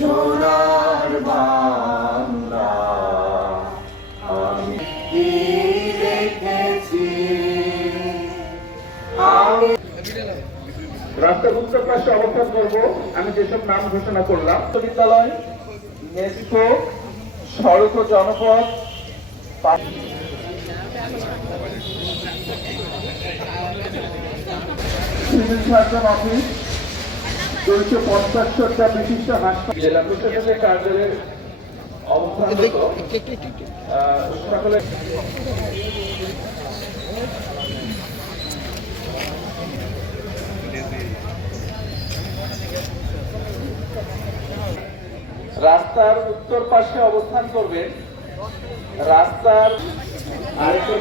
সোনার বাংলা। আমি কি দেখেছি? আমি উত্তর পাশে অবস্থান করব। আমি যেসব নাম ঘোষণা করলাম, বিশ্ববিদ্যালয় নেস্কো সড়ক ও জনপথ সিভিল সার্জন অফিস দুইশো পঞ্চাশটা বিশিষ্ট হাসপাতাল। জেলা প্রশাসনের কার্যালয়ের অবস্থানরত সকলে রাস্তার উত্তর পাশে অবস্থান করবেন। রাস্তার আরেকটা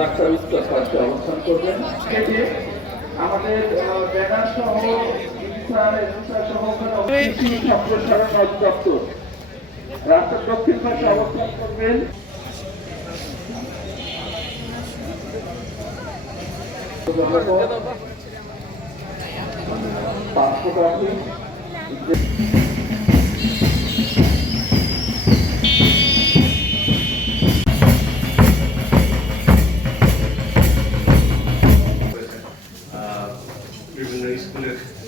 রাস্তার উত্তর পাশে অবস্থান করবেন। আমাদের ব্যানার সহ সম্প্রসারণ অধিদপ্তর রাস্তার দক্ষিণ পাশে অবস্থান করবেন।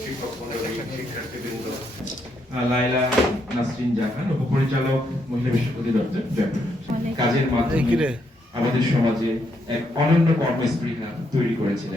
শিক্ষক মন্ডলী শিক্ষার্থীবৃন্দ লাইলা নাসরিন জাহান উপপরিচালক মহিলা বিশ্বপতি দপ্তর জয়পুর কাজের মাধ্যমে আমাদের সমাজে এক অনন্য কর্মস্পৃহা তৈরি করেছিলেন।